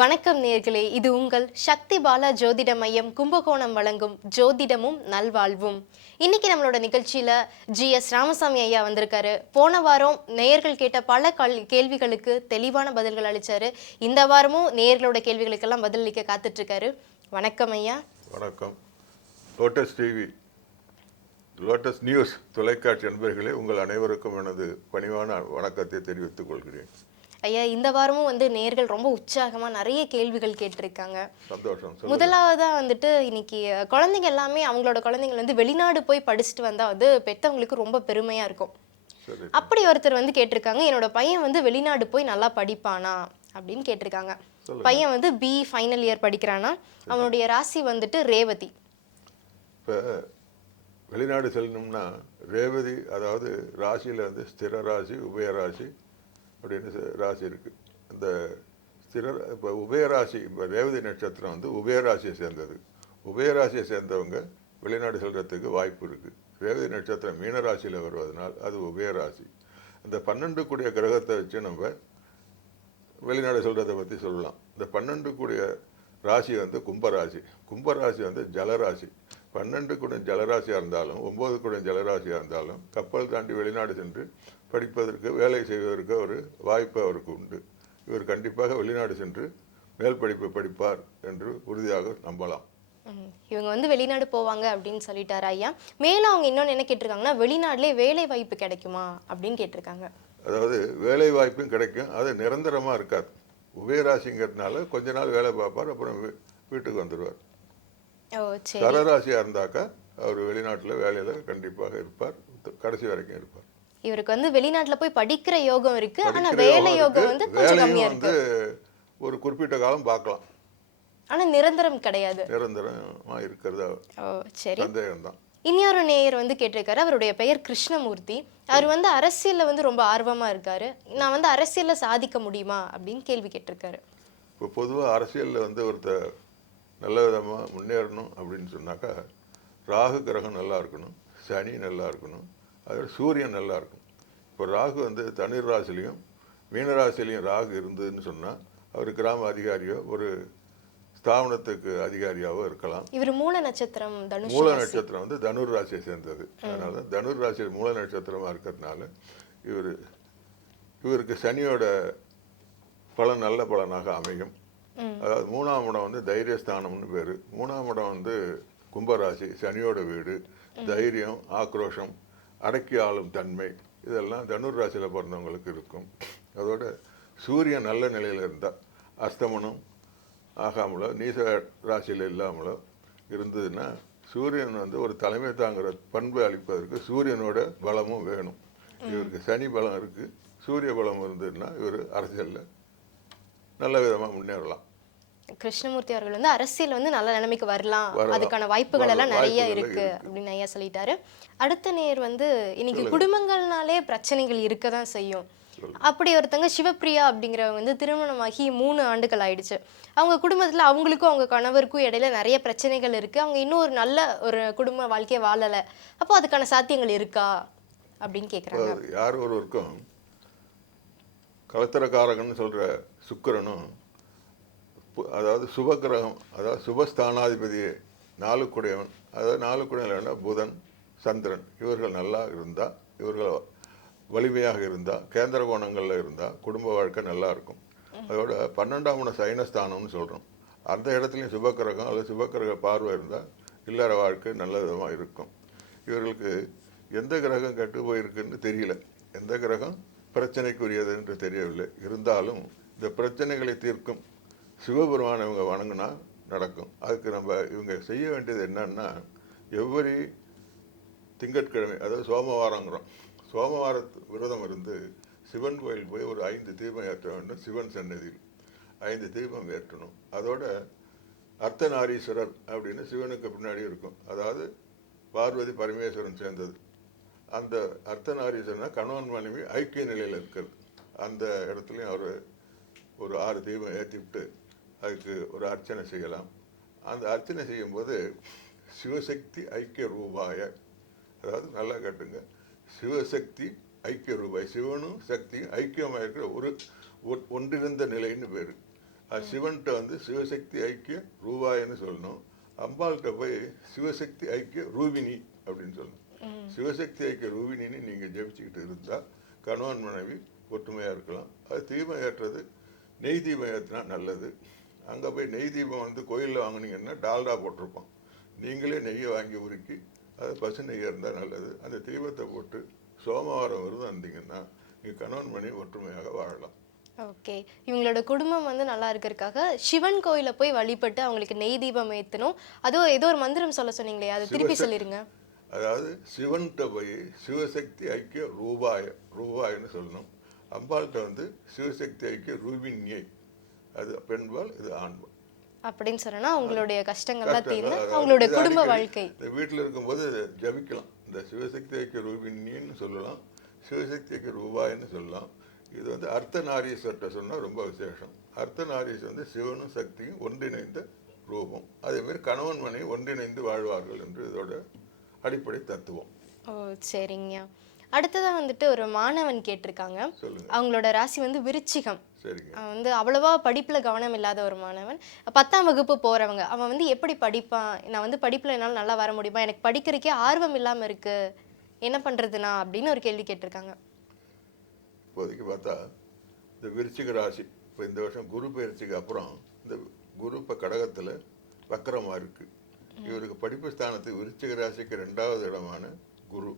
வணக்கம் நேர்களே, இது உங்கள் சக்தி பாலா ஜோதிட மையம் கும்பகோணம் வழங்கும் ஜோதிடமும் நல்வாழ்வும். இன்னைக்கு நம்மளோட நிகழ்ச்சியில GS ராமசாமி ஐயா வந்திருக்காரு. போன வாரம் நேயர்கள் கேட்ட பல கேள்விகளுக்கு தெளிவான பதில்கள் அளிச்சாரு. இந்த வாரமும் நேயர்களோட கேள்விகளுக்கெல்லாம் பதிலளிக்க காத்துட்டு இருக்காரு. வணக்கம் ஐயா. வணக்கம். லோட்டஸ் டிவி, லோட்டஸ் நியூஸ் தொலைக்காட்சி நண்பர்களே, உங்கள் அனைவருக்கும் எனது பணிவான வணக்கத்தை தெரிவித்துக் கொள்கிறேன். ஐயா, இந்த வாரமும் நேயர்கள் ரொம்ப உற்சாகமா நிறைய கேள்விகள் கேட்டிருக்காங்க. சந்தோஷம். முதலாவதா இன்னைக்கு குழந்தைங்க எல்லாமே அவங்களோட குழந்தைங்க வெளிநாடு போய் படிச்சுட்டு வந்தா பெத்தவங்களுக்கு ரொம்ப பெருமையா இருக்கும். அப்படி ஒருத்தர் கேட்டிருக்காங்க, என்னோட பையன் வெளிநாடு போய் நல்லா படிப்பானா அப்படின்னு கேட்டிருக்காங்க. பையன் B ஃபைனல் இயர் படிக்கிறானா. அவனுடைய ராசி ரேவதி. இப்போ வெளிநாடு செல்லணும்னா ரேவதி, அதாவது ராசியில் ஸ்திர ராசி, உபயராசி அப்படின்னு ராசி இருக்குது. அந்த இப்போ உபயராசி, இப்போ ரேவதி நட்சத்திரம் உபயராசியை சேர்ந்தது. உபயராசியை சேர்ந்தவங்க வெளிநாடு செல்றதுக்கு வாய்ப்பு இருக்குது. ரேவதி நட்சத்திரம் மீனராசியில் வருவதனால் அது உபயராசி. அந்த 12 கூடிய கிரகத்தை வச்சு நம்ம வெளிநாடு செல்றதை பற்றி சொல்லலாம். இந்த 12 கூடிய ராசி கும்பராசி. கும்பராசி ஜலராசி. 12 கூட ஜலராசியாக இருந்தாலும் 9 கூட ஜலராசியாக இருந்தாலும் கப்பல் தாண்டி வெளிநாடு சென்று படிப்பதற்கு, வேலை செய்வதற்கு ஒரு வாய்ப்பு அவருக்கு உண்டு. இவர் கண்டிப்பாக வெளிநாடு சென்று மேல் படிப்பை படிப்பார் என்று உறுதியாக நம்பலாம். இவங்க வெளிநாடு போவாங்க அப்படின்னு சொல்லிட்டாரு ஐயா. மேலும் அவங்க இன்னொன்று என்ன கேட்டிருக்காங்கன்னா, வெளிநாட்டிலே வேலை வாய்ப்பு கிடைக்குமா அப்படின்னு கேட்டிருக்காங்க. அதாவது வேலை வாய்ப்பும் கிடைக்கும், அது நிரந்தரமாக இருக்காது. உபயராசிங்கிறதுனால கொஞ்ச நாள் வேலை பார்ப்பார், அப்புறம் வீட்டுக்கு வந்துடுவார். சரராசியாக இருந்தாக்கா அவர் வெளிநாட்டில் வேலையில் கண்டிப்பாக இருப்பார், கடைசி வரைக்கும் இருப்பார். இவருக்கு வெளிநாட்டுல போய் படிக்கிற யோகம் இருக்கு, ஆனா வேலை யோகம் கொஞ்சம் கம்மியா இருக்கு. ஒரு குறிப்பிட்ட காலம் பார்க்கலாம், ஆனா நிரந்தரம் கிடையாது. நிரந்தரமா இருக்கிறதா சந்தேகம் தான். இன்னொரு நேயர் கேட்டிருக்காரு. அவருடைய பெயர் கிருஷ்ணமூர்த்தி. அவர் அரசியல்ல ரொம்ப ஆர்வமா இருக்காரு. நான் அரசியல்ல சாதிக்க முடியுமா அப்படின்னு கேள்வி கேட்டிருக்காரு. இப்போ பொதுவாக அரசியலில் ஒருத்தர் நல்ல விதமாக முன்னேறணும் அப்படின்னு சொன்னாக்கா ராகு கிரகம் நல்லா இருக்கணும், சனி நல்லா இருக்கணும், அதோட சூரியன் நல்லா இருக்கும். இப்போ ராகு தனுர் ராசிலையும் மீனராசிலையும் ராகு இருந்ததுன்னு சொன்னால் அவர் கிராம அதிகாரியோ ஒரு ஸ்தாபனத்துக்கு அதிகாரியாவோ இருக்கலாம். இவர் மூல நட்சத்திரம் மூல நட்சத்திரம் தனுர் ராசியை சேர்ந்தது. அதனால தான் தனுர் ராசியில் மூல நட்சத்திரமாக இருக்கிறதுனால இவருக்கு சனியோட பலன் நல்ல பலனாக அமையும். அதாவது 3ஆம் இடம் தைரியஸ்தானம்னு பேர். 3ஆம் இடம் கும்பராசி, சனியோட வீடு. தைரியம், ஆக்ரோஷம், அடக்கி ஆளும் தன்மை, இதெல்லாம் தனுர் ராசியில் பிறந்தவங்களுக்கு இருக்கும். அதோட சூரியன் நல்ல நிலையில் இருந்தால், அஸ்தமனம் ஆகாமலோ நீச ராசியில் இல்லாமலோ இருந்ததுன்னா, சூரியன் ஒரு தலைமை தாங்குற பண்பை அளிப்பதற்கு சூரியனோட பலமும் வேணும். இவருக்கு சனி பலம் இருக்குது, சூரிய பலம் இருந்ததுன்னா இவர் அரசியலில் நல்ல விதமாக முன்னேறலாம். கிருஷ்ணமூர்த்தி அவர்கள் அரசியல் நல்ல நிலைமைக்கு வரலாம், அதுக்கான வாய்ப்புகள் எல்லாம் நிறைய இருக்கு அப்படின்னு ஐயா சொல்லிட்டாரு. அடுத்த நேர் இன்னைக்கு குடும்பங்கள்னாலே பிரச்சனைகள் இருக்கதான் செய்யும். அப்படி ஒருத்தங்க சிவப்பிரியா அப்படிங்கிறவங்க திருமணமாகி 3 ஆண்டுகள் ஆயிடுச்சு. அவங்க குடும்பத்துல அவங்களுக்கும் அவங்க கணவருக்கும் இடையில நிறைய பிரச்சனைகள் இருக்கு. அவங்க இன்னும் ஒரு நல்ல ஒரு குடும்ப வாழ்க்கையை வாழல. அப்போ அதுக்கான சாத்தியங்கள் இருக்கா அப்படின்னு கேக்குறாங்க. யார் ஒருவருக்கும் கலத்திரக்காரகன்னு சொல்ற சுக்கிரனும், அதாவது சுபகிரகம், அதாவது சுபஸ்தானாதிபதியே 4 குடையவன், அதாவது 4 குடையவன் புதன், சந்திரன், இவர்கள் நல்லா இருந்தால், இவர்கள் வலிமையாக இருந்தால், கேந்திர கோணங்களில் இருந்தால் குடும்ப வாழ்க்கை நல்லா இருக்கும். அதோட 12ஆம் இடம் சைனஸ்தானம்னு சொல்கிறோம். அந்த இடத்துலையும் சுபக்கிரகம் அல்லது சுபக்கிரக பார்வை இருந்தால் இல்லற வாழ்க்கை நல்ல விதமாக இருக்கும். இவர்களுக்கு எந்த கிரகம் கெட்டு போயிருக்குன்னு தெரியல, எந்த கிரகம் பிரச்சனைக்குரியது என்று தெரியவில்லை. இருந்தாலும் இந்த பிரச்சனைகளை தீர்க்கும் சிவபெருமானை இவங்க வணங்கினா நடக்கும். அதுக்கு இவங்க செய்ய வேண்டியது என்னன்னா, எவ்வரி திங்கட்கிழமை, அதாவது சோமவாரங்கிறோம், சோமவார விரதம் இருந்து சிவன் கோயில் போய் ஒரு 5 தீபம் ஏற்ற வேண்டும். சிவன் சன்னதியில் 5 தீபம் ஏற்றணும். அதோட அர்த்தநாரீஸ்வரர் அப்படின்னு சிவனுக்கு பின்னாடி இருக்கும், அதாவது பார்வதி பரமேஸ்வரன் சேர்ந்தது. அந்த அர்த்தநாரீஸ்வரன் கணவன் மனைவி ஐக்கிய நிலையில் இருக்கிறது. அந்த இடத்துலையும் அவர் ஒரு 6 தீபம் ஏற்றிவிட்டு அதுக்கு ஒரு அர்ச்சனை செய்யலாம். அந்த அர்ச்சனை செய்யும்போது சிவசக்தி ஐக்கிய ரூபாய, அதாவது நல்லா கேட்டுங்க, சிவசக்தி ஐக்கிய ரூபாய், சிவனும் சக்தியும் ஐக்கியமாக இருக்கிற ஒன்றிருந்த நிலைன்னு பேர். சிவன்கிட்ட வந்து சிவசக்தி ஐக்கிய ரூபாய்ன்னு சொல்லணும். அம்பாள்கிட்ட போய் சிவசக்தி ஐக்கிய ரூபினி அப்படின்னு சொல்லணும். சிவசக்தி ஐக்கிய ரூபினின்னு நீங்கள் ஜெபிச்சுக்கிட்டு இருந்தால் கணவன் மனைவி ஒற்றுமையாக இருக்கலாம். அது தீபம் ஏற்றுறது நெய் தீபம் ஏற்றினா நல்லது. அங்கே போய் நெய் தீபம் வந்து கோயிலில் வாங்கினீங்கன்னா டால்டா போட்டிருப்போம். நீங்களே நெய்யை வாங்கி உருக்கி அது பசு நெய்யாக இருந்தால் நல்லது. அந்த தீபத்தை போட்டு சோமவாரம் விரதம் இருந்தீங்கன்னா நீங்கள் கணவன் மனைவி ஒற்றுமையாக வாழலாம். ஓகே, இவங்களோட குடும்பம் வந்து நல்லா இருக்கிறதுக்காக சிவன் கோயில போய் வழிபட்டு அவங்களுக்கு நெய் தீபம் ஏற்றணும். அதுவும் ஏதோ ஒரு மந்திரம் சொல்ல சொன்னீங்களே, அது திருப்பி சொல்லிருங்க. அதாவது சிவன்கிட்ட போய் சிவசக்தி ஐக்கிய ரூபாய்ன்னு சொல்லணும். அம்பாள்கிட்ட வந்து சிவசக்தி ஐக்கிய ரூபினியை, அது பெண்பால், இது ஆண்பால் அப்படின்னு சொன்னா உங்களுடைய கஷ்டங்கள்லாம் தீர்ந்து அவங்களோட குடும்ப வாழ்க்கை. இந்த வீட்டில் இருக்கும்போது ஜபிக்கலாம். இந்த சிவசக்தி ஐக்கிய ரூபினின்னு சொல்லலாம், சிவசக்தி ஐக்கிய ரூபாய்ன்னு சொல்லலாம். இது வந்து அர்த்தநாரீஸ்வர்கிட்ட சொன்னால் ரொம்ப விசேஷம். அர்த்தநாரீஸ்வர் வந்து சிவனும் சக்தியும் ஒன்றிணைந்த ரூபம். அதேமாதிரி கணவன் மனைவி ஒன்றிணைந்து வாழ்வார்கள் என்று இதோட அடிப்படை தத்துவம். ஓ சரிங்க. அடுத்ததாக வந்துட்டு ஒரு மாணவன் கேட்டிருக்காங்க. அவங்களோட ராசி வந்து விருச்சிகம். வந்து அவ்வளவா படிப்புல கவனம் இல்லாத ஒரு மாணவன், 10ஆம் வகுப்பு போறவங்க. அவன் வந்து எப்படி படிப்பான், நான் வந்து படிப்புல என்னால் நல்லா வர முடியுமா, எனக்கு படிக்கிறதுக்கே ஆர்வம் இல்லாம இருக்கு, என்ன பண்றதுனா அப்படின்னு ஒரு கேள்வி கேட்டிருக்காங்க. இப்போதைக்கு பார்த்தா இந்த விருச்சிக ராசி இப்போ இந்த வருஷம் குரு பயிற்சிக்கு அப்புறம் இந்த குரு இப்போ கடகத்தில் வக்கரமாக இருக்குது. இவருக்கு படிப்பு ஸ்தானத்துக்கு விருச்சிக ராசிக்கு 2வது இடமான குரு,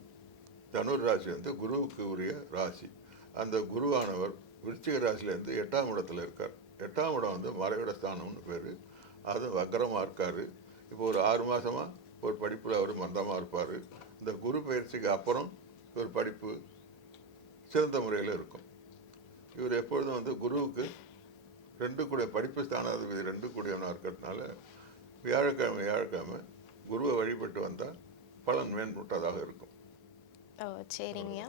தனுர் ராசி வந்து குருவுக்கு உரிய ராசி. அந்த குருவானவர் விருச்சிக ராசிலேருந்து 8ஆம் இடத்துல இருக்கார். 8ஆம் இடம் வந்து மறைவிட ஸ்தானம்னு பேர். அது வக்கரமாக இருக்கார். இப்போ ஒரு 6 மாதமாக ஒரு படிப்பில் அவர் மந்தமாக இருப்பார். இந்த குரு பயிற்சிக்கு அப்புறம் ஒரு படிப்பு சிறந்த முறையில் இருக்கும். இவர் எப்பொழுதும் வந்து குருவுக்கு 2 கூடிய படிப்பு ஸ்தானாதிபதி 2 கூடியவனாக இருக்கிறதுனால வியாழக்கிழமை குருவை வழிபட்டு வந்தால் பலன் மேம்பட்டதாக இருக்கும். ஓ சரிங்க.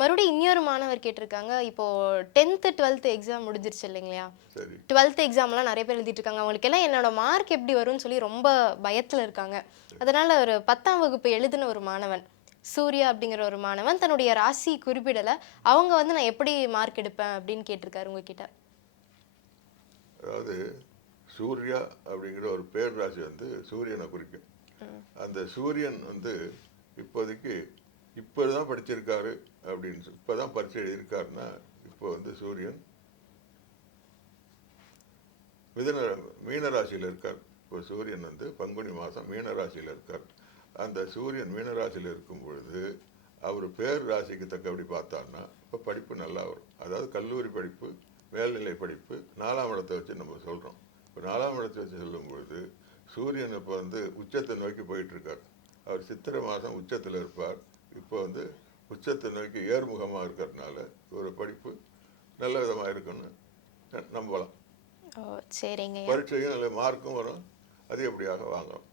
மறுபடியும் இன்னொரு மாணவர் கேட்டிருக்காங்க, இப்போ 10th 12th எக்ஸாம் முடிஞ்சிருச்சு இல்லைங்களா, 12th எக்ஸாம்லாம் நிறைய பேர் எழுதிட்டு இருக்காங்க. அவங்களுக்கு எல்லாம் என்னோட மார்க் எப்படி வரும்னு சொல்லி ரொம்ப பயத்தில் இருக்காங்க. அதனால ஒரு 10ஆம் வகுப்பு எழுதின ஒரு மாணவன் சூர்யா அப்படிங்கிற ஒரு மாணவன் தன்னுடைய ராசி குறிப்பிடலை. அவங்க வந்து நான் எப்படி மார்க் எடுப்பேன் அப்படின்னு கேட்டிருக்காரு உங்ககிட்ட. அதாவது சூர்யா அப்படிங்கிற ஒரு பேர் ராசி வந்து சூரியனை குறிக்கும். அந்த சூரியன் வந்து இப்போதைக்கு இப்போதான் படிச்சிருக்காரு அப்படின்னு இப்போதான் பரீட்சை எழுதியிருக்காருன்னா இப்போ வந்து சூரியன் மீனராசியில் இருக்கார். இப்போ சூரியன் வந்து பங்குனி மாதம் மீனராசியில் இருக்கார். அந்த சூரியன் மீனராசியில் இருக்கும் பொழுது அவர் பேர் ராசிக்கு தக்கபடி பார்த்தாருன்னா இப்போ படிப்பு நல்லா வரும். அதாவது கல்லூரி படிப்பு, மேல்நிலை படிப்பு 4ஆம் இடத்தை வச்சு நம்ம சொல்கிறோம். இப்போ 4ஆம் இடத்தை வச்சு சொல்லும் பொழுது சூரியன் இப்போ வந்து உச்சத்தை நோக்கி போயிட்டுருக்கார். அவர் சித்திரை மாதம் உச்சத்தில் இருப்பார். இப்போ வந்து உச்சத்தை நோக்கி ஏர்முகமாக இருக்கிறதுனால ஒரு படிப்பு நல்ல விதமாக இருக்குன்னு நம்பலாம். சரிங்க. பரீட்சையும் நல்ல மார்க்கும் வரும், அதிகப்படியாக வாங்கலாம்.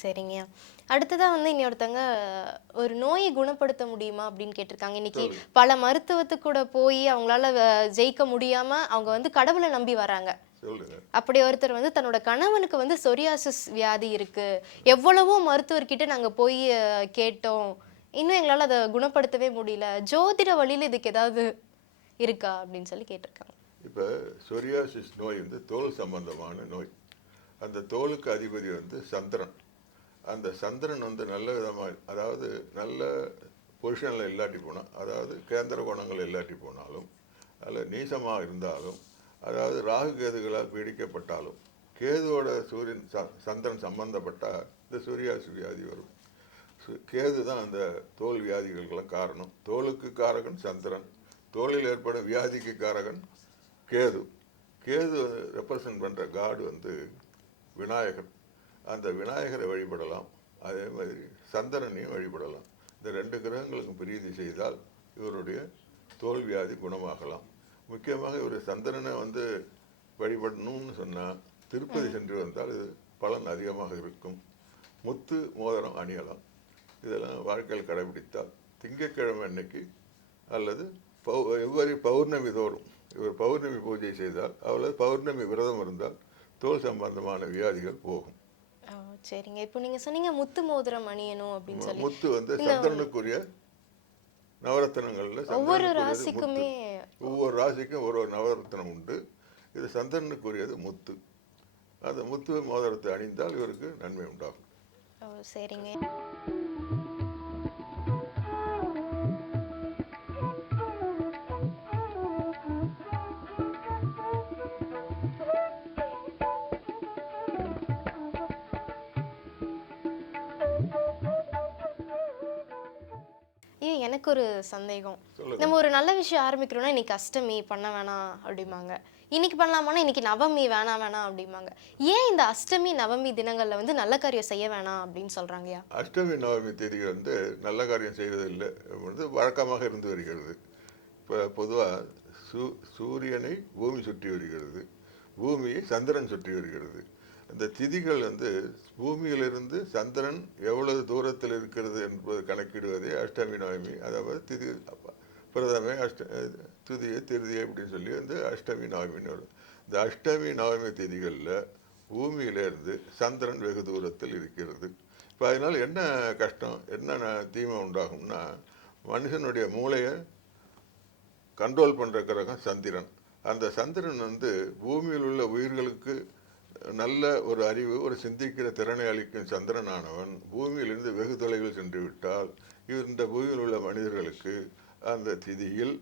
சரிங்க. அடுத்ததாக வந்து இன்னொருத்தங்க ஒரு நோயை குணப்படுத்த முடியுமா அப்படின்னு கேட்டிருக்காங்க. இன்னைக்கு பல மருத்துவத்துக்கு கூட போய் அவங்களால ஜெயிக்க முடியாம அவங்க வந்து கடவுளை நம்பி வராங்க. அப்படி ஒருத்தர் வந்து தன்னோட கணவனுக்கு வந்து சொரியாசிஸ் வியாதி இருக்கு, எவ்வளவோ மருத்துவர்கிட்ட நாங்க போய் கேட்டோம், இன்னும் எங்களால் அதை குணப்படுத்தவே முடியல, ஜோதிட வழியில் இதுக்கு ஏதாவது இருக்கா அப்படின்னு சொல்லி கேட்டிருக்காங்க. இப்போ சொரியாசிஸ் நோய் வந்து தோல் சம்பந்தமான நோய். அந்த தோலுக்கு அதிபதி வந்து சந்திரன். அந்த சந்திரன் வந்து நல்ல விதமாக, அதாவது நல்ல பொசிஷனில் இல்லாட்டி போனால், அதாவது கேந்திர கோணங்கள் இல்லாட்டி போனாலும், அதில் நீசமாக இருந்தாலும், அதாவது ராகு கேதுகளால் பீடிக்கப்பட்டாலும், கேதுவோட சூரியன் சந்திரன் சம்பந்தப்பட்டால் இந்த சொரியாசிஸ் வியாதி வரும். கேது தான் அந்த தோல் வியாதிகளுக்கெல்லாம் காரணம். தோலுக்கு காரகன் சந்திரன், தோலில் ஏற்படும் வியாதிக்கு காரகன் கேது. கேது ரெப்ரசன்ட் பண்ணுற காடு வந்து விநாயகர். அந்த விநாயகரை வழிபடலாம். அதே மாதிரி சந்திரனையும் வழிபடலாம். இந்த 2 கிரகங்களுக்கும் பிரீதி செய்தால் இவருடைய தோல் வியாதி குணமாகலாம். முக்கியமாக இவர் சந்திரனை வந்து வழிபடணும்னு சொன்னால் திருப்பதி சென்று வந்தால் இது பலன் அதிகமாக இருக்கும். முத்து மோதிரம் அணியலாம். இதெல்லாம் வாழ்க்கையில் கடைபிடித்தால் திங்கட்கிழமை அன்னைக்கு அல்லது எவ்வரி பௌர்ணமி தோறும் இவர் பௌர்ணமி பூஜை செய்தால், அவ்வளவு பௌர்ணமி விரதம் இருந்தால் தோல் சம்பந்தமான வியாதிகள் போகும். சரிங்க. இப்போ நீங்க சொன்னீங்க முத்து மோதிரம் அணியணும் அப்படின்னு சொல்லி. முத்து வந்து சந்திரனுக்குரிய நவரத்னங்கள்ல ஒவ்வொரு ராசிக்கும் ஒரு நவரத்னம் உண்டு. இது சந்திரனுக்குரியது முத்து. அந்த முத்து மோதிரத்தை அணிந்தால் இவருக்கு நன்மை உண்டாகும். ஓ சரிங்க. எனக்கு ஒரு சந்தேகம். சொல்லுங்க. நம்ம ஒரு நல்ல விஷயம் ஆரம்பிக்கிறோம்னா இன்னைக்கு அஷ்டமி பண்ண வேணாம் அப்படிம்பாங்க, இன்னைக்கு பண்ணலாமான்னா இன்னைக்கு நவமி வேணாம் வேணாம் அப்படிம்பாங்க. ஏன் இந்த அஷ்டமி நவமி தினங்கள்ல வந்து நல்ல காரியம் செய்ய வேணாம் அப்படின்னு சொல்றாங்கய்யா? அஷ்டமி நவமி தேதி வந்து நல்ல காரியம் செய்வதில்லை வந்து வழக்கமாக இருந்து வருகிறது. இப்போ பொதுவாக சூரியனை பூமி சுற்றி வருகிறது, பூமியை சந்திரன் சுற்றி வருகிறது. அந்த திதிகள் வந்து பூமியிலிருந்து சந்திரன் எவ்வளவு தூரத்தில் இருக்கிறது என்பது கணக்கிடுவதே அஷ்டமி நவமி. அதாவது திதி பிரதமை துதியை திருதியை அப்படின்னு சொல்லி வந்து அஷ்டமி நவமின்னு வரும். இந்த அஷ்டமி நவமி திதிகளில் பூமியிலேருந்து சந்திரன் வெகு தூரத்தில் இருக்கிறது. இப்போ அதனால் என்ன கஷ்டம், என்ன தீமை உண்டாகும்னா, மனுஷனுடைய மூளையை கண்ட்ரோல் பண்ணுற கிரகம் சந்திரன். அந்த சந்திரன் வந்து பூமியில் உள்ள உயிர்களுக்கு நல்ல ஒரு அறிவு, ஒரு சிந்திக்கிற திறனை அளிக்கும் சந்திரனானவன் பூமியிலிருந்து வெகு தொலைவில் சென்று விட்டால் இந்த பூமியில் உள்ள மனிதர்களுக்கு அந்த திதியில்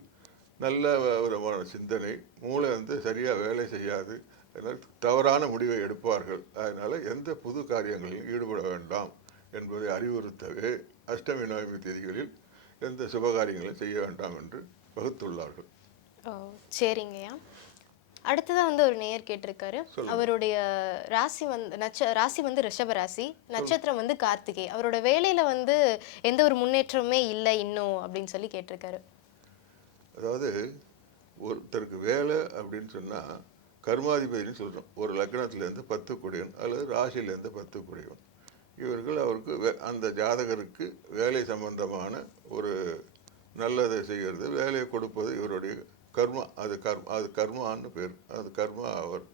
நல்ல ஒரு சிந்தனை, மூளை வந்து சரியாக வேலை செய்யாது, அதனால் தவறான முடிவை எடுப்பார்கள். அதனால் எந்த புது காரியங்களிலும் ஈடுபட வேண்டாம் என்பதை அறிவுறுத்தவே அஷ்டமி நவமி தேதிகளில் எந்த சுபகாரியங்களையும் செய்ய வேண்டாம் என்று வகுத்துள்ளார்கள். ஓ சரிங்கய்யா. அடுத்ததாக வந்து ஒரு நேயர் கேட்டிருக்காரு. அவருடைய ராசி வந்து ரிஷப ராசி, நட்சத்திரம் வந்து கார்த்திகை. அவரோட வேலையில வந்து எந்த ஒரு முன்னேற்றமே இல்லை இன்னும் அப்படின்னு சொல்லி கேட்டிருக்காரு. அதாவது ஒருத்தருக்கு வேலை அப்படின்னு சொன்னால் கர்மாதிபதினு சொல்கிறோம். ஒரு லக்னத்திலேருந்து 10 குடையவன் அல்லது ராசியிலேருந்து 10 குடையவன், இவர்கள் அவருக்கு அந்த ஜாதகருக்கு வேலை சம்பந்தமான ஒரு நல்லதை செய்கிறது, வேலையை கொடுப்பது இவருடைய கர்மா. அது கர்மான்னு பேர். அது கர்மா. அவர்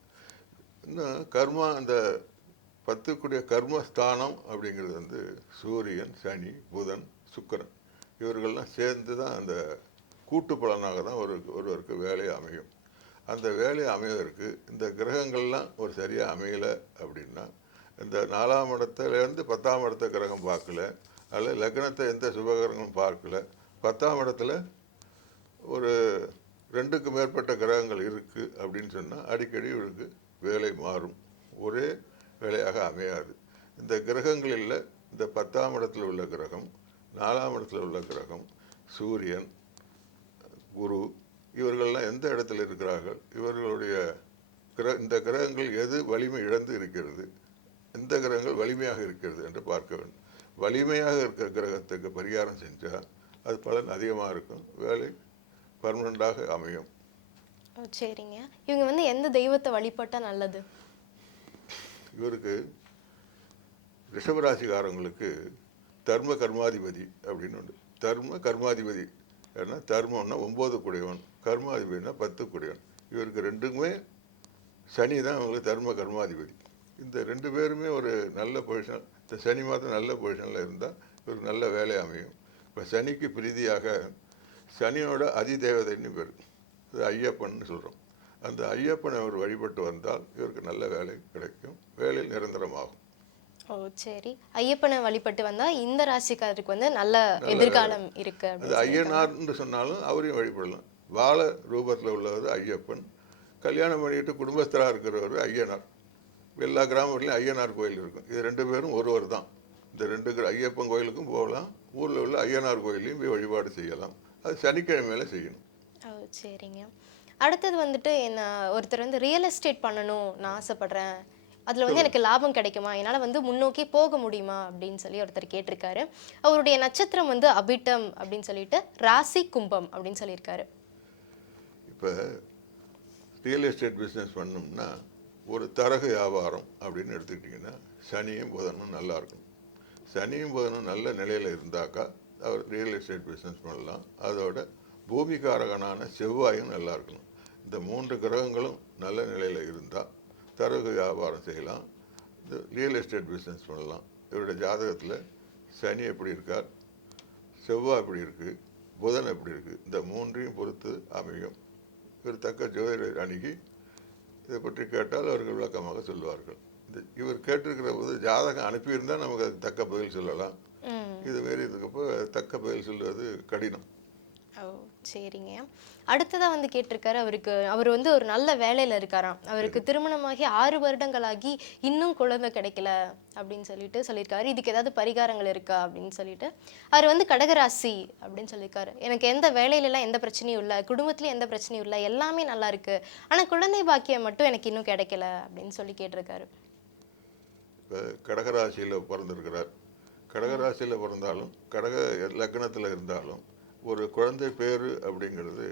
இன்னும் கர்மா, அந்த 10 கர்மஸ்தானம் அப்படிங்கிறது வந்து சூரியன், சனி, புதன், சுக்கிரன் இவர்கள்லாம் சேர்ந்து தான் அந்த கூட்டு பலனாக தான் ஒருவருக்கு வேலை அமையும். அந்த வேலை அமைவதற்கு இந்த கிரகங்கள்லாம் ஒரு சரியாக அமையலை அப்படின்னா, இந்த 4ஆம் இடத்துலேருந்து 10ஆம் இடத்த கிரகம் பார்க்கல, அல்லது லக்னத்தை எந்த சுபகிரகமும் பார்க்கல, 10ஆம் இடத்துல ஒரு 2க்கு மேற்பட்ட கிரகங்கள் இருக்குது அப்படின்னு சொன்னால் அடிக்கடி இவருக்கு வேலை மாறும், ஒரே வேலையாக அமையாது. இந்த கிரகங்களில் இந்த 10ஆம் இடத்துல உள்ள கிரகம், 4ஆம் இடத்துல உள்ள கிரகம், சூரியன், குரு இவர்கள்லாம் எந்த இடத்துல இருக்கிறார்கள், இவர்களுடைய இந்த கிரகங்கள் எது வலிமை இழந்து இருக்கிறது, எந்த கிரகங்கள் வலிமையாக இருக்கிறது என்று பார்க்க வேண்டும். வலிமையாக இருக்கிற கிரகத்துக்கு பரிகாரம் செஞ்சால் அது பலன் அதிகமாக இருக்கும், வேலை பர்மனண்டாக அமையும். சரிங்க. இவங்க வந்து எந்த தெய்வத்தை வழிபட்டால் நல்லது? இவருக்கு ரிஷபராசிக்காரங்களுக்கு தர்ம கர்மாதிபதி அப்படின்னு உண்டு. தர்ம கர்மாதிபதி ஏன்னா தர்மம்னா 9 குடையவன், கர்மாதிபதினா 10 குடையவன். இவருக்கு ரெண்டுக்குமே சனி தான் அவங்களுக்கு தர்ம கர்மாதிபதி. இந்த 2 பேருமே ஒரு நல்ல பொசிஷன், இந்த சனி மாதம் நல்ல பொசிஷனில் இருந்தால் இவருக்கு நல்ல வேலை அமையும். இப்போ சனிக்கு பிரீதியாக சனியோட அதிதேவதைன்னு பேர், இது ஐயப்பன்னு சொல்கிறோம். அந்த ஐயப்பனை அவர் வழிபட்டு வந்தால் இவருக்கு நல்ல வேலை கிடைக்கும், வேலையில் நிரந்தரமாகும். ஓ சரி. ஐயப்பனை வழிபட்டு வந்தால் இந்த ராசிக்காரருக்கு வந்து நல்ல எதிர்காலம் இருக்கு. அது ஐயனார்னு சொன்னாலும் அவரையும் வழிபடலாம். வாழ ரூபத்தில் உள்ளவர் ஐயப்பன், கல்யாணம் பண்ணிட்டு குடும்பஸ்தராக இருக்கிறவர் ஐயனார். எல்லா கிராமத்துலையும் ஐயனார் கோயில் இருக்கும். இது 2 பேரும் ஒருவர் தான். இந்த 2 ஐயப்பன் கோயிலுக்கும் போகலாம், ஊரில் உள்ள ஐயனார் கோயிலையும் போய் வழிபாடு செய்யலாம். அது சனிக்கிழமையில செய்யணும். ஓ சரிங்க. அடுத்தது வந்துட்டு என்ன, ஒருத்தர் வந்து ரியல் எஸ்டேட் பண்ணணும் நான் ஆசைப்படுறேன், அதில் வந்து எனக்கு லாபம் கிடைக்குமா, என்னால் வந்து முன்னோக்கி போக முடியுமா அப்படின்னு சொல்லி ஒருத்தர் கேட்டிருக்காரு. அவருடைய நட்சத்திரம் வந்து அபிட்டம் அப்படின்னு சொல்லிட்டு, ராசி கும்பம் அப்படின்னு சொல்லியிருக்காரு. இப்போ ரியல் எஸ்டேட் பிஸ்னஸ் பண்ணோம்னா ஒரு தரகு வியாபாரம் அப்படின்னு எடுத்துக்கிட்டிங்கன்னா சனியும் புதனும் நல்லா இருக்கணும். சனியும் புதனும் நல்ல நிலையில் இருந்தாக்கா அவர் ரியல் எஸ்டேட் பிஸ்னஸ் பண்ணலாம். அதோட பூமிகாரகனான செவ்வாயும் நல்லா இருக்கணும். இந்த 3 கிரகங்களும் நல்ல நிலையில் இருந்தால் தரகு வியாபாரம் செய்யலாம், இந்த ரியல் எஸ்டேட் பிஸ்னஸ் பண்ணலாம். இவருடைய ஜாதகத்தில் சனி எப்படி இருக்கார், செவ்வாய் எப்படி இருக்குது, புதன் எப்படி இருக்குது, இந்த 3ஐயும் பொறுத்து அமையும். இவர் தக்க ஜோதிடர் அணுகி இதை பற்றி கேட்டால் அவர்கள் விளக்கமாக சொல்வார்கள். இவர் கேட்டிருக்கிற போது ஜாதகம் அனுப்பியிருந்தால் நமக்கு அது தக்க பதில் சொல்லலாம். இது வேறு இதுக்கப்போ தக்க பதில் சொல்வது கடினம். ஓ சரிங்க. அடுத்ததாக வந்து கேட்டிருக்காரு, அவர் வந்து ஒரு நல்ல வேலையில் இருக்காராம். அவருக்கு திருமணமாகி 6 வருடங்களாகி இன்னும் குழந்தை கிடைக்கல அப்படின்னு சொல்லியிருக்காரு. இதுக்கு ஏதாவது பரிகாரங்கள் இருக்கா அப்படின்னு சொல்லிட்டு. அவர் வந்து கடகராசி அப்படின்னு சொல்லியிருக்காரு. எனக்கு எந்த வேலையிலலாம் எந்த பிரச்சனையும் இல்லை, குடும்பத்துலேயும் எந்த பிரச்சனையும் இல்லை, எல்லாமே நல்லா இருக்கு, ஆனால் குழந்தை பாக்கியம் மட்டும் எனக்கு இன்னும் கிடைக்கல அப்படின்னு சொல்லி கேட்டிருக்காரு. இப்போ கடகராசியில் பிறந்திருக்கிறார். கடகராசியில் பிறந்தாலும் கடக லக்னத்தில் இருந்தாலும் ஒரு குழந்தை பேர் அப்படிங்கிறது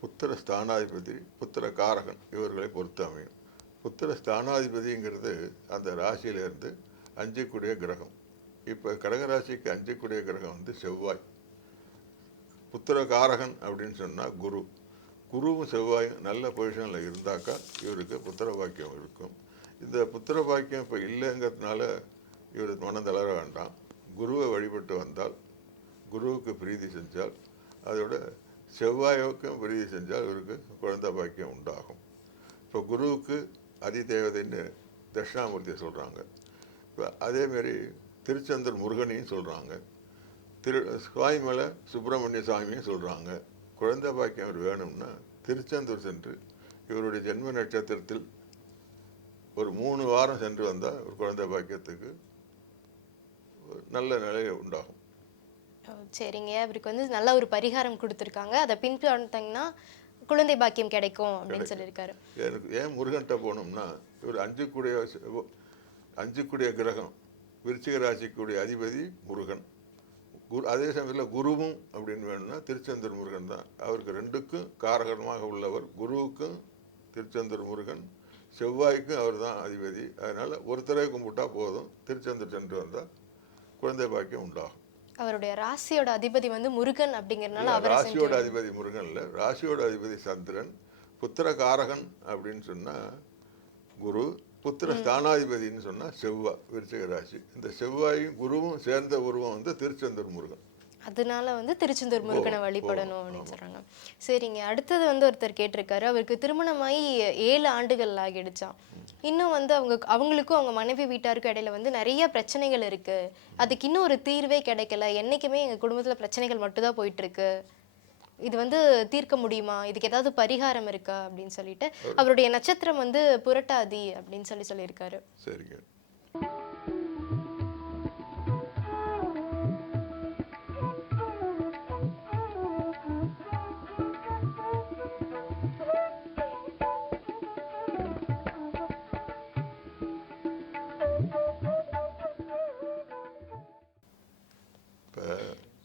புத்திர ஸ்தானாதிபதி, புத்திர காரகன் இவர்களை பொறுத்து அமையும். புத்திர ஸ்தானாதிபதிங்கிறது அந்த ராசியிலேருந்து 5 கிரகம். இப்போ கடகராசிக்கு 5 கிரகம் வந்து செவ்வாய். புத்திர காரகன் அப்படின்னு சொன்னால் குருவும் செவ்வாயும் நல்ல பொசிஷனில் இருந்தாக்கா இவருக்கு புத்திர பாக்கியம் இருக்கும். இந்த புத்திர பாக்கியம் இப்போ இல்லைங்கிறதுனால இவர் மனம் தளர வேண்டாம். குருவை வழிபட்டு வந்தால், குருவுக்கு பிரீதி செஞ்சால், அதோட செவ்வாய்க்கும் பிரீதி செஞ்சால் இவருக்கு குழந்தை பாக்கியம் உண்டாகும். இப்போ குருவுக்கு அதிதேவதைன்னு தட்சிணாமூர்த்தியை சொல்கிறாங்க. இப்போ அதேமாரி திருச்செந்தூர் முருகனையும் சொல்கிறாங்க. சுவாமிமலை சுப்பிரமணிய சுவாமியும் சொல்கிறாங்க. குழந்தை பாக்கியம் அவர் வேணும்னா திருச்செந்தூர் சென்று இவருடைய ஜென்ம நட்சத்திரத்தில் ஒரு 3 வாரம் சென்று வந்தால் ஒரு குழந்தை பாக்கியத்துக்கு நல்ல நிலை உண்டாகும். சரிங்க. அவருக்கு வந்து நல்ல ஒரு பரிகாரம் கொடுத்துருக்காங்க, அதை பின்தொடர்ந்தீங்கன்னா குழந்தை பாக்கியம் கிடைக்கும் அப்படின்னு சொல்லியிருக்காரு. எனக்கு ஏன் முருகன்கிட்ட போகணும்னா, இவர் 5 கிரகம், விருச்சிக ராசிக்குடைய அதிபதி முருகன். அதே சமயத்தில் குருவும் அப்படின்னு வேணும்னா திருச்செந்தூர் முருகன் தான். அவருக்கு 2க்கும் காரகமாக உள்ளவர். குருவுக்கும் திருச்செந்தூர் முருகன், செவ்வாய்க்கும் அவர் தான் அதிபதி. அதனால் ஒருத்தரை கும்பிட்டா போதும், திருச்செந்தூர் சென்று வந்தால் குழந்தை பாக்கியம் உண்டாகும். அவருடைய ராசியோட அதிபதி வந்து முருகன் அப்படிங்கிறதுனால ராசியோட அதிபதி முருகன் இல்லை, ராசியோட அதிபதி சந்திரன். புத்திர காரகன் அப்படின்னு சொன்னால் குரு, புத்திர ஸ்தானாதிபதினு சொன்னால் செவ்வாய், விருச்சிக ராசி. இந்த செவ்வாயும் குருவும் சேர்ந்த உருவம் வந்து திருச்செந்தூர் முருகன். அதனால வந்து திருச்செந்தூர் முருகனை வழிபடணும் அப்படின்னு சொல்றாங்க. சரிங்க. அடுத்தது வந்து ஒருத்தர் கேட்டிருக்காரு, அவருக்கு திருமணமாகி 7 ஆண்டுகள் ஆகிடுச்சான். இன்னும் வந்து அவங்களுக்கும் அவங்க மனைவி வீட்டாருக்கும் இடையில வந்து நிறைய பிரச்சனைகள் இருக்கு, அதுக்கு இன்னும் ஒரு தீர்வே கிடைக்கல, என்னைக்குமே எங்க குடும்பத்துல பிரச்சனைகள் மட்டும்தான் போயிட்டு இருக்கு, இது வந்து தீர்க்க முடியுமா, இதுக்கு ஏதாவது பரிகாரம் இருக்கா அப்படின்னு சொல்லிட்டு. அவருடைய நட்சத்திரம் வந்து புரட்டாதி அப்படின்னு சொல்லியிருக்காரு. சரிங்க.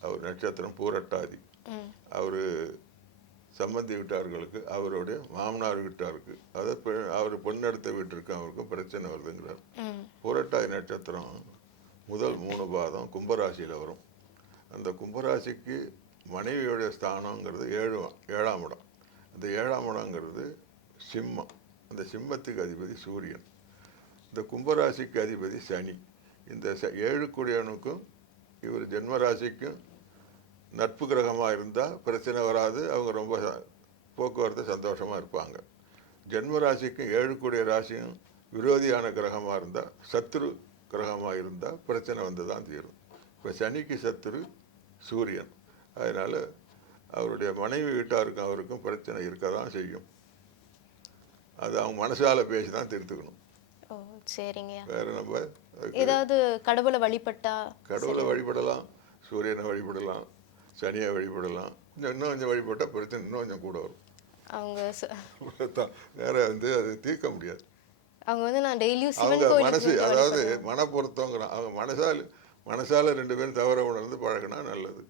அவர் நட்சத்திரம் பூரட்டாதி. அவர் சம்பந்தி வீட்டார்களுக்கு, அவருடைய மாமனார் வீட்டாருக்கு, அதாவது அவர் பொண்ணெடுத்த வீட்டிற்கு அவருக்கும் பிரச்சனை வருதுங்கிறார். பூரட்டாதி நட்சத்திரம் முதல் 3 பாதம் கும்பராசியில் வரும். அந்த கும்பராசிக்கு மனைவியோடைய ஸ்தானங்கிறது 7ஆம் இடம். அந்த 7ஆம் இடங்கிறது சிம்மம். அந்த சிம்மத்துக்கு அதிபதி சூரியன். இந்த கும்பராசிக்கு அதிபதி சனி. இந்த 7 இவர் ஜென்மராசிக்கும் நட்பு கிரகமாக இருந்தால் பிரச்சனை வராது, அவங்க ரொம்ப போக்குவரத்து சந்தோஷமாக இருப்பாங்க. ஜென்மராசிக்கும் 7 ராசியும் விரோதியான கிரகமாக இருந்தால், சத்ரு கிரகமாக இருந்தால் பிரச்சனை வந்து தான் தீரும். இப்போ சனிக்கு சத்ரு சூரியன். அதனால் அவருடைய மனைவி வீட்டாருக்கும் அவருக்கும் பிரச்சனை இருக்க தான் செய்யும். அது அவங்க மனசால பேசி தான் தீர்த்துக்கணும். ஓ சரிங்க. வேற நம்ம ஏதாவது கடவுளை வழிபடலாம், சூரியனை வழிபடலாம், சனியை வழிபடலாம். இன்னும் கொஞ்சம் வழிபட்டால் பிரச்சனை இன்னும் கொஞ்சம் கூட வரும். அவங்க வேற வந்து அது தீர்க்க முடியாது. அவங்க வந்து நான் டெய்லியும் சிவன் கோயில் மனசு, அதாவது மன பொருத்தங்கிறான். அவங்க மனசால 2 பேரும் தவற உணர்ந்து பழகினா நல்லது.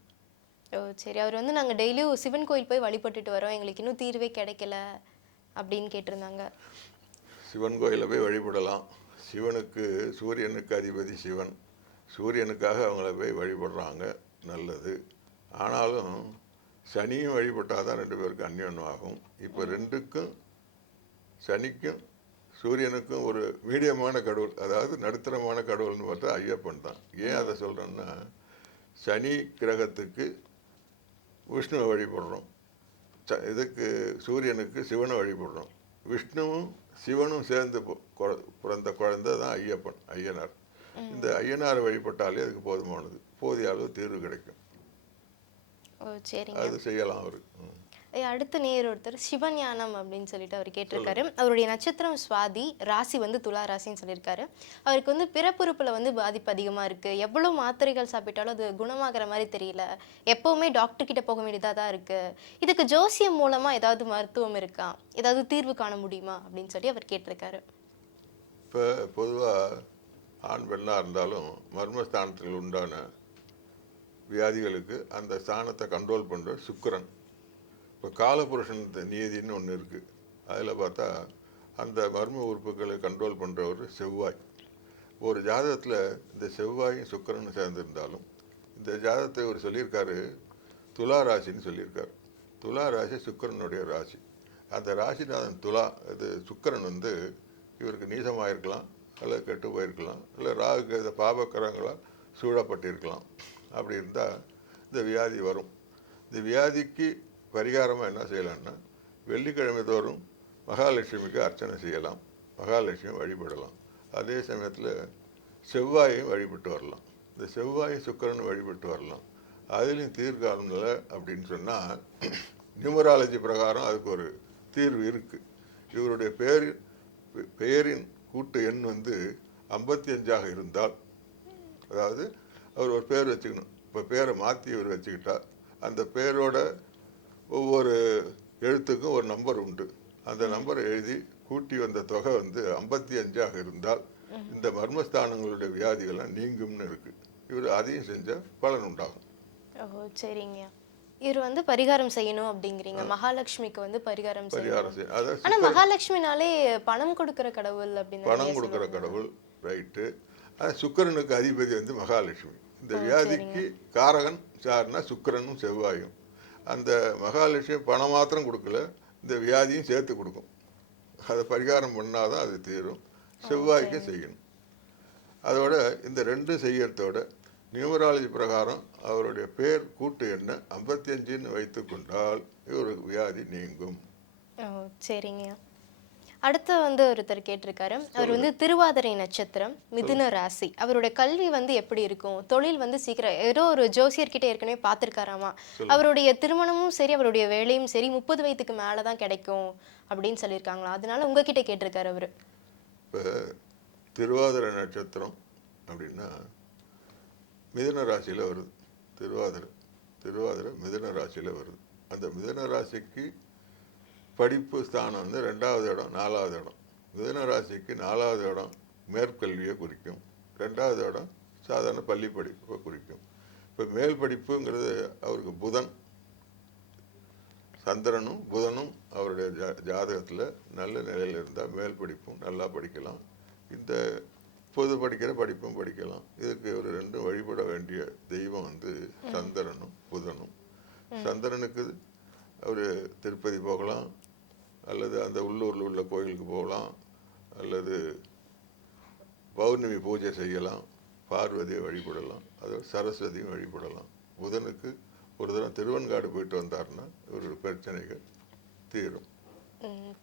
ஓ சரி. அவர் வந்து நாங்கள் டெய்லியும் சிவன் கோயில் போய் வழிபட்டுட்டு வரோம், எங்களுக்கு இன்னும் தீர்வே கிடைக்கல அப்படின்னு கேட்டிருந்தாங்க. சிவன் கோயிலை போய் வழிபடலாம். சிவனுக்கு, சூரியனுக்கு அதிபதி சிவன். சூரியனுக்காக அவங்கள போய் வழிபடுறாங்க, நல்லது. ஆனாலும் சனியும் வழிபட்டால் தான் 2 பேருக்கு அந்யோன்யம் ஆகும். இப்போ 2க்கும், சனிக்கும் சூரியனுக்கும் ஒரு மீடியமான கடவுள், அதாவது நடுத்தரமான கடவுள்னு பார்த்தா ஐயப்பன் தான். ஏன் அதை சொல்கிறேன்னா, சனி கிரகத்துக்கு விஷ்ணுவை வழிபடுறோம், இதுக்கு சூரியனுக்கு சிவனை வழிபடுறோம். விஷ்ணுவும் சிவனும் சேர்ந்து பிறந்த குழந்தை தான் ஐயனார். இந்த ஐயனாரை வழிபட்டாலே அதுக்கு போதுமானது, போதிய அளவு தீர்வு கிடைக்கும். ஓ சரிங்க. அது செய்யலாம் அவரு. அடுத்த நேர் ஒருத்தர் சிவஞானம் அப்படின்னு சொல்லிட்டு அவர் கேட்டிருக்காரு. அவருடைய நட்சத்திரம் சுவாதி, ராசி வந்து துலா ராசின்னு சொல்லியிருக்காரு. அவருக்கு வந்து பிறப்புறுப்புல வந்து பாதிப்பு அதிகமாக இருக்குது. எவ்வளோ மாத்திரைகள் சாப்பிட்டாலும் அது குணமாகிற மாதிரி தெரியல. எப்போவுமே டாக்டர் கிட்ட போக வேண்டியதாக தான் இருக்குது. இதுக்கு ஜோசியம் மூலமாக ஏதாவது மருத்துவம் இருக்கா, ஏதாவது தீர்வு காண முடியுமா அப்படின்னு சொல்லி அவர் கேட்டிருக்காரு. இப்போ பொதுவாக ஆண் பெண்ணாக இருந்தாலும் மர்மஸ்தானத்தில் உண்டான வியாதிகளுக்கு அந்த ஸ்தானத்தை கண்ட்ரோல் பண்ணுற சுக்கிரன். இப்போ காலபுருஷன் நியதின்னு ஒன்று இருக்குது. அதில் பார்த்தா அந்த மர்ம உறுப்புகளை கண்ட்ரோல் பண்ணுறவர் செவ்வாய். ஒரு ஜாதகத்தில் இந்த செவ்வாயும் சுக்கிரனும் சேர்ந்திருந்தாலும், இந்த ஜாதகத்தை அவர் சொல்லியிருக்காரு துலா ராசின்னு சொல்லியிருக்காரு. துலா ராசி சுக்கிரனுடைய ராசி. அந்த ராசிநாதன் துலா, இது சுக்கிரன் வந்து இவருக்கு நீசமாயிருக்கலாம், அல்லது கெட்டு போயிருக்கலாம், இல்லை ராகுக்கு இந்த பாபக்கரங்களால் சூழப்பட்டிருக்கலாம். அப்படி இருந்தால் இந்த வியாதி வரும். இந்த வியாதிக்கு பரிகாரமாக என்ன செய்யலாம்னா, வெள்ளிக்கிழமை தோறும் மகாலட்சுமிக்கு அர்ச்சனை செய்யலாம், மகாலட்சுமி வழிபடலாம். அதே சமயத்தில் செவ்வாயையும் வழிபட்டு வரலாம். இந்த செவ்வாயும் சுக்கிரனும் வழிபட்டு வரலாம். அதுலேயும் தீர்க்காலம் இல்லை அப்படின்னு சொன்னால், நியூமராலஜி பிரகாரம் அதுக்கு ஒரு தீர்வு இருக்குது. இவருடைய பெயரின் கூட்டு எண் வந்து 55ஆக இருந்தால், அதாவது அவர் ஒரு பேர் வச்சுக்கணும். இப்போ பேரை மாற்றி இவர் வச்சுக்கிட்டா, அந்த பேரோட ஒவ்வொரு எழுத்துக்கும் ஒரு நம்பர் உண்டு. அந்த நம்பரை எழுதி கூட்டி வந்த தொகை வந்து 55ஆக இருந்தால் இந்த மர்மஸ்தானங்களுடைய வியாதிகள்லாம் நீங்கும்னு இருக்குது. இவர் அதையும் செஞ்சால் பலன் உண்டாகும். ஓ சரிங்க. இவர் வந்து பரிகாரம் செய்யணும் அப்படிங்கிறீங்க. மகாலட்சுமிக்கு வந்து பரிகாரம் செய்யணும். ஆனா மகாலட்சுமினாலே பணம் கொடுக்கிற கடவுள் அப்படின்னு பணம் கொடுக்கிற கடவுள், ரைட்டு. சுக்கிரனுக்கு அதிபதி வந்து மகாலட்சுமி. இந்த வியாதிக்கு காரகன் சார்னா சுக்கிரனும் செவ்வாயும். அந்த மகாலட்சுமி பணம் மாத்திரம் கொடுக்கல, இந்த வியாதியும் சேர்த்து கொடுக்கும். அதை பரிகாரம் பண்ணாதான் அது தீரும். செவ்வாய்க்கு செய்யணும். அதோட இந்த ரெண்டும் செய்யறதோட நியூமராலஜி பிரகாரம் அவருடைய பேர் கூட்டு எண்ணை 55ன்னு வைத்து கொண்டால் இவருக்கு வியாதி நீங்கும். சரிங்க. அடுத்து வந்து ஒருத்தர் கேட்டிருக்காரு. அவர் வந்து திருவாதிரை நட்சத்திரம், மிதுன ராசி. அவருடைய கல்வி வந்து எப்படி இருக்கும், தொழில் வந்து சீக்கிரம் ஏதோ ஒரு ஜோசியர்கிட்ட ஏற்கனவே பார்த்துருக்காராமா. அவருடைய திருமணமும் சரி, அவருடைய வேலையும் சரி 30 வயதுக்கு மேலே தான் கிடைக்கும் அப்படின்னு சொல்லியிருக்காங்களா. அதனால உங்ககிட்ட கேட்டிருக்காரு அவர். இப்போ திருவாதிரை நட்சத்திரம் அப்படின்னா மிதுன ராசியில் வருது. திருவாதிரை மிதுன ராசியில் வருது. அந்த மிதுன ராசிக்கு படிப்பு ஸ்தானம் வந்து 2வது இடம், 4வது இடம். மிதுன ராசிக்கு 4வது இடம் மேற்கல்வியை குறிக்கும், 2வது இடம் சாதாரண பள்ளி படிப்பை குறிக்கும். இப்போ மேல் படிப்புங்கிறது அவருக்கு புதன், சந்திரனும் புதனும் அவருடைய ஜாதகத்தில் நல்ல நிலையில் இருந்தால் மேல் படிப்பும் நல்லா படிக்கலாம், இந்த பொது படிக்கிற படிப்பும் படிக்கலாம். இதுக்கு ஒரு ரெண்டும் வழிபட வேண்டிய தெய்வம் வந்து சந்திரனும் புதனும். சந்திரனுக்கு அவர் திருப்பதி போகலாம், அல்லது அந்த உள்ளூரில் உள்ள கோயிலுக்கு போகலாம், அல்லது பௌர்ணமி பூஜை செய்யலாம், பார்வதியை வழிபடலாம், அதோட சரஸ்வதியும் வழிபடலாம். புதனுக்கு ஒரு தடவை திருவெண்காடு போயிட்டு வந்தாருன்னா இவரோட பிரச்சனைகள் தீரும்.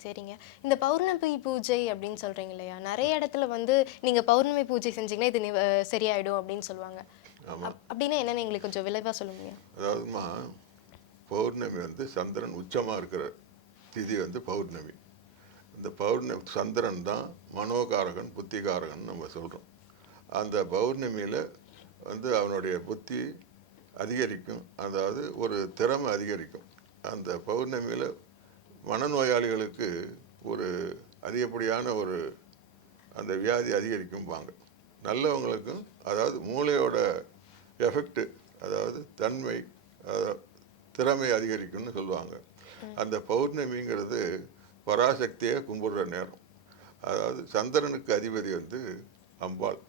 சரிங்க. இந்த பௌர்ணமி பூஜை அப்படின்னு சொல்கிறீங்க இல்லையா, நிறைய இடத்துல வந்து நீங்கள் பௌர்ணமி பூஜை செஞ்சீங்கன்னா இது சரியாயிடும் அப்படின்னு சொல்லுவாங்க. அப்படின்னா என்னென்னு எங்களுக்கு கொஞ்சம் விளைவாக சொல்லுங்க. அதாவதுமா, பௌர்ணமி வந்து சந்திரன் உச்சமாக இருக்கிற திதி வந்து பௌர்ணமி. இந்த பௌர்ணமி சந்திரன் தான் மனோகாரகன், புத்திகாரகன் நம்ம சொல்கிறோம். அந்த பௌர்ணமியில் வந்து அவனுடைய புத்தி அதிகரிக்கும், அதாவது ஒரு திறமை அதிகரிக்கும். அந்த பௌர்ணமியில் மனநோயாளிகளுக்கு ஒரு அதிகப்படியான ஒரு அந்த வியாதி அதிகரிக்கும்பாங்க. நல்லவங்களுக்கும் அதாவது மூளையோட எஃபெக்ட், அதாவது தன்மை, திறமை அதிகரிக்கும்னு சொல்லுவாங்க. அந்த பௌர்ணமிங்கிறது பராசக்தியை கும்பிடுற நேரம். அதாவது சந்திரனுக்கு அதிபதி வந்து அம்பாள்.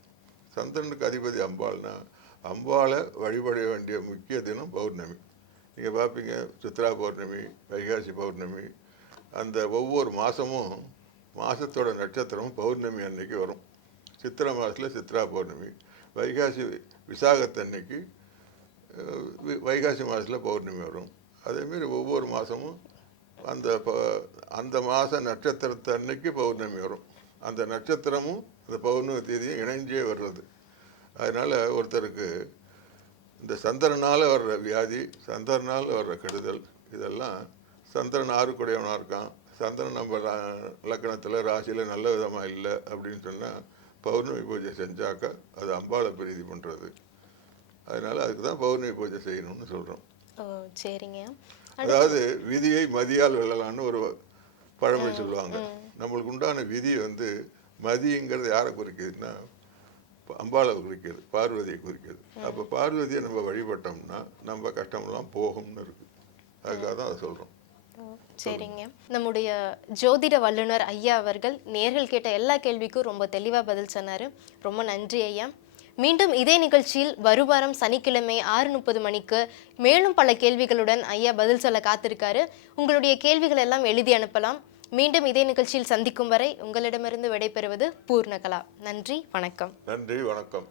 சந்திரனுக்கு அதிபதி அம்பாள்னா அம்பாளை வழிபட வேண்டிய முக்கிய தினம் பௌர்ணமி. நீங்கள் பார்ப்பீங்க, சித்ரா பௌர்ணமி, வைகாசி பௌர்ணமி, அந்த ஒவ்வொரு மாதமும் மாதத்தோட நட்சத்திரமும் பௌர்ணமி அன்னைக்கு வரும். சித்திரை மாதத்தில் சித்ரா பௌர்ணமி, வைகாசி விசாகத்தன்னைக்கு வைகாசி மாதத்தில் பௌர்ணமி வரும். அதேமாரி ஒவ்வொரு மாதமும் அந்த மாத நட்சத்திரத்தை அன்னைக்கு பௌர்ணமி வரும். அந்த நட்சத்திரமும் அந்த பௌர்ணமி தேதியும் இணைஞ்சே வர்றது. அதனால் ஒருத்தருக்கு இந்த சந்திரனால் வர்ற வியாதி, சந்திரனால் வர்ற கெடுதல், இதெல்லாம் சந்திரன் 6 இருக்கான், சந்திரன் நம்ம லக்கணத்தில் ராசியில் நல்ல விதமாக இல்லை அப்படின்னு சொன்னால் பௌர்ணமி பூஜை செஞ்சாக்க அது அம்பாளை பிரீதி பண்ணுறது. அதனால் அதுக்கு தான் பௌர்ணமி பூஜை செய்யணும்னு சொல்கிறோம். சரிங்க. அதாவது விதியை மதியால் வெல்லலான்னு ஒரு பழமொழி சொல்லுவாங்க. நம்மளுக்கு உண்டான விதி மதிங்கிறது யாரை குறிக்குதுன்னா அம்பாளை குறிக்கிறது, பார்வதியை குறிக்கிறது. அப்போ பார்வதியை நம்ம வழிபட்டோம்னா நம்ம கஷ்டமெல்லாம் போகும்னு இருக்கு. அதுக்காக தான் அதை சொல்கிறோம். சரிங்க. நம்முடைய ஜோதிட வல்லுனர் ஐயா அவர்கள் நேர்கள் கேட்ட எல்லா கேள்விக்கும் ரொம்ப தெளிவாக பதில் சொன்னார். ரொம்ப நன்றி ஐயா. மீண்டும் இதே நிகழ்ச்சியில் வருவாரம் சனிக்கிழமை 6:30 மணிக்கு மேலும் பல கேள்விகளுடன் ஐயா பதில் சொல்ல காத்திருக்காரு. உங்களுடைய கேள்விகள் எல்லாம் எழுதி அனுப்பலாம். மீண்டும் இதே நிகழ்ச்சியில் சந்திக்கும் வரை உங்களிடமிருந்து விடைபெறுவது பூர்ணகலா. நன்றி, வணக்கம். நன்றி, வணக்கம்.